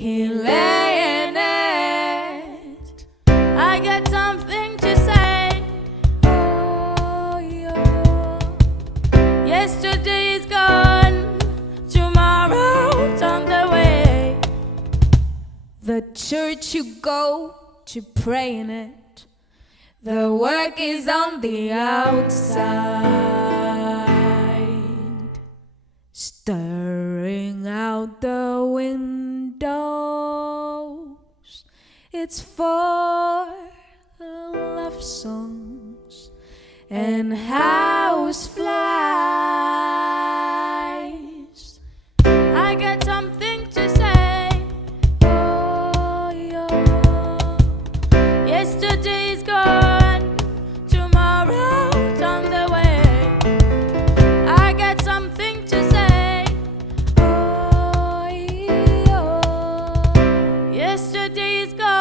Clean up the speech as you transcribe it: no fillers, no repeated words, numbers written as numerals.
he lay in it. I got something to say. Oh, yeah. Yesterday is gone, tomorrow's on the way. The church you go to pray in it, the work is on the outside. Stirring out the windows, it's for love songs and house flies. I got something to say. Oh, yeah. Yesterday's gone, tomorrow's on the way. I got something to say. Oh, yeah. Yesterday's gone.